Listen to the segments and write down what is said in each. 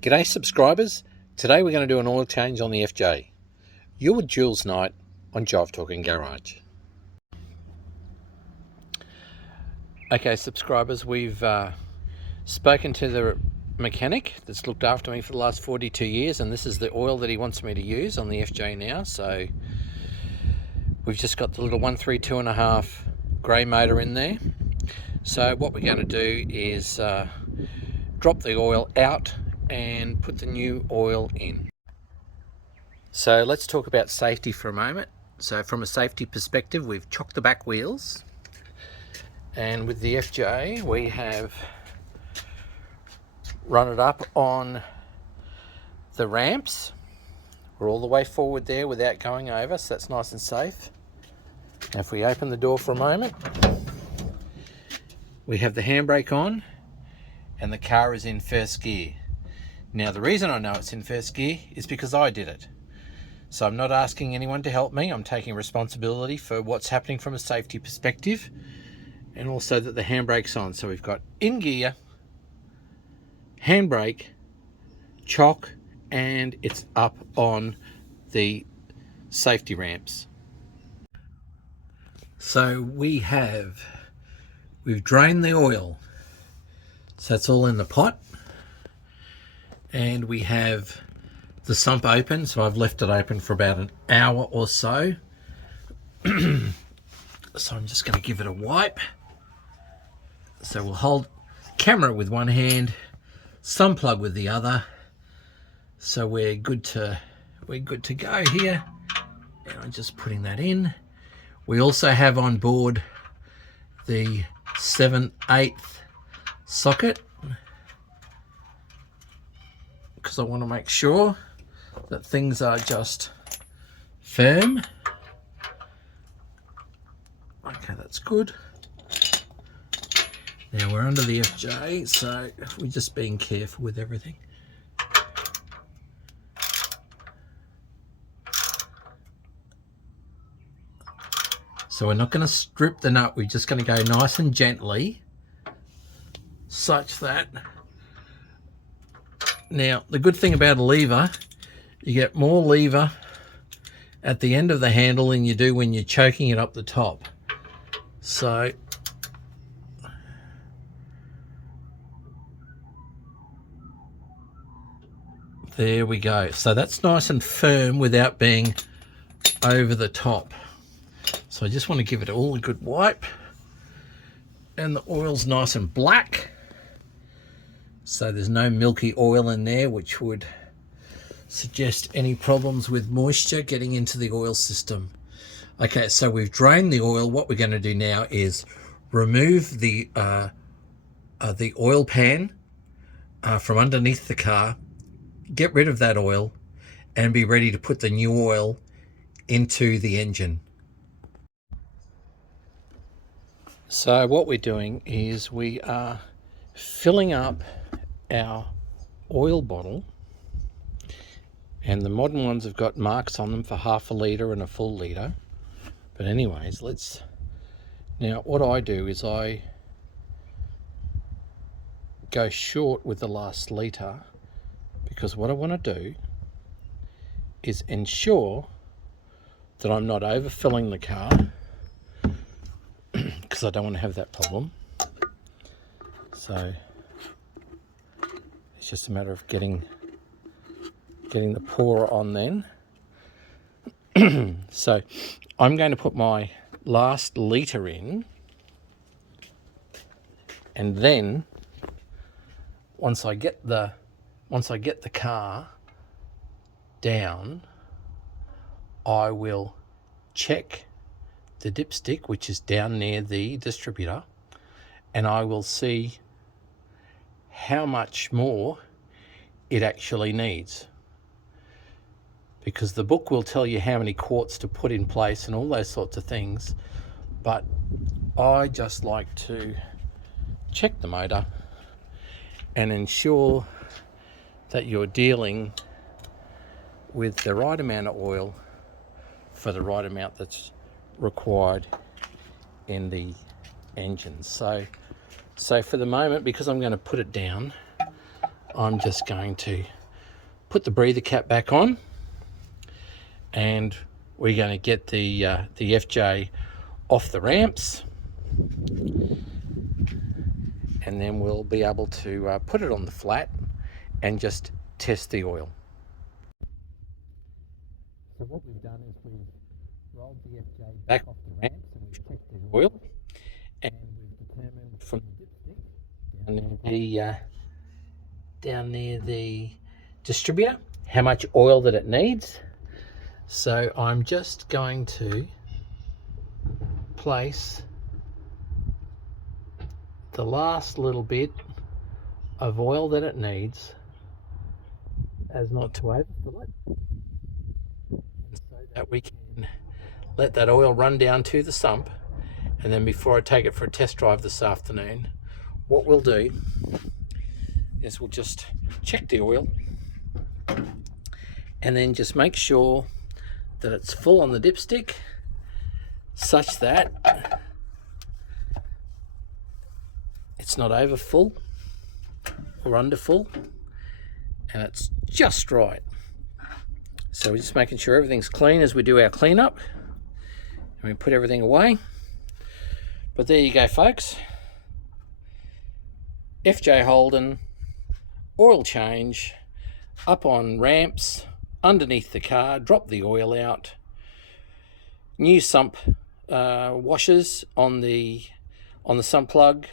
G'day subscribers, today we're going to do an oil change on the FJ. You're with Jules Knight on Jive Talking Garage. Okay subscribers, we've spoken to the mechanic that's looked after me for the last 42 years, and this is the oil that he wants me to use on the FJ now. So we've just got the little 132.5 grey motor in there. So what we're going to do is drop the oil out and put the new oil in. So let's talk about safety for a moment. So from a safety perspective, we've chocked the back wheels, and with the FJ we have run it up on the ramps. We're all the way forward there without going over, so that's nice and safe. Now if we open the door for a moment, we have the handbrake on and the car is in first gear. Now the reason I know it's in first gear is because I did it. So I'm not asking anyone to help me. I'm taking responsibility for what's happening from a safety perspective, and also that the handbrake's on. So we've got in gear, handbrake, chock, and it's up on the safety ramps. So we've drained the oil. So it's all in the pot. And we have the sump open, so I've left it open for about an hour or so. So I'm just going to give it a wipe. So we'll hold camera with one hand, sump plug with the other. So we're good to go here. And I'm just putting that in. We also have on board the 7/8 socket, because I want to make sure that things are just firm. Okay, that's good. Now we're under the FJ, so we're just being careful with everything. So we're not going to strip the nut, we're just going to go nice and gently, such that... Now, the good thing about a lever, you get more lever at the end of the handle than you do when you're choking it up the top. So, there we go. So that's nice and firm without being over the top. So I just want to give it all a good wipe. And the oil's nice and black. So there's no milky oil in there, which would suggest any problems with moisture getting into the oil system. Okay, so we've drained the oil. What we're going to do now is remove the oil pan from underneath the car, get rid of that oil, and be ready to put the new oil into the engine. So what we're doing is we are filling up our oil bottle, and the modern ones have got marks on them for half a litre and a full litre. But anyways, now what I do is I go short with the last litre, because what I want to do is ensure that I'm not overfilling the car, because I don't want to have that problem. So it's just a matter of getting the pour on then. So I'm going to put my last litre in, and then once I get the car down, I will check the dipstick, which is down near the distributor, and I will see how much more it actually needs, because the book will tell you how many quarts to put in place and all those sorts of things, but I just like to check the motor and ensure that you're dealing with the right amount of oil for the right amount that's required in the engine. So for the moment, because I'm going to put it down, I'm just going to put the breather cap back on, and we're going to get the FJ off the ramps, and then we'll be able to put it on the flat and just test the oil. So what we've done is we've rolled the FJ back off the ramps and we've checked the oil, and we've determined from the dipstick down near the distributor how much oil that it needs. So I'm just going to place the last little bit of oil that it needs as not to overfill it, so that we can let that oil run down to the sump. And then before I take it for a test drive this afternoon, what we'll do is we'll just check the oil and then just make sure that it's full on the dipstick, such that it's not over full or under full, and it's just right. So we're just making sure everything's clean as we do our cleanup, and we put everything away. But there you go, folks. FJ Holden oil change up on ramps underneath the car. Drop the oil out. New sump washers on the sump plug.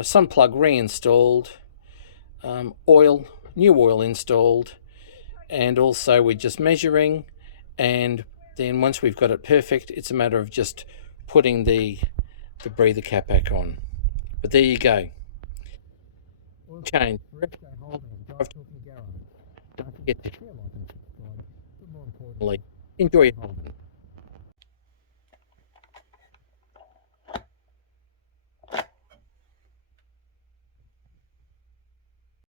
Sump plug reinstalled. New oil installed, and also we're just measuring, and then once we've got it perfect, it's a matter of just putting the breather cap back on. But there you go. Oil change for FJ Holden, Drive Talking Garage. Don't forget to share, like, and subscribe, but more importantly, enjoy your Holden.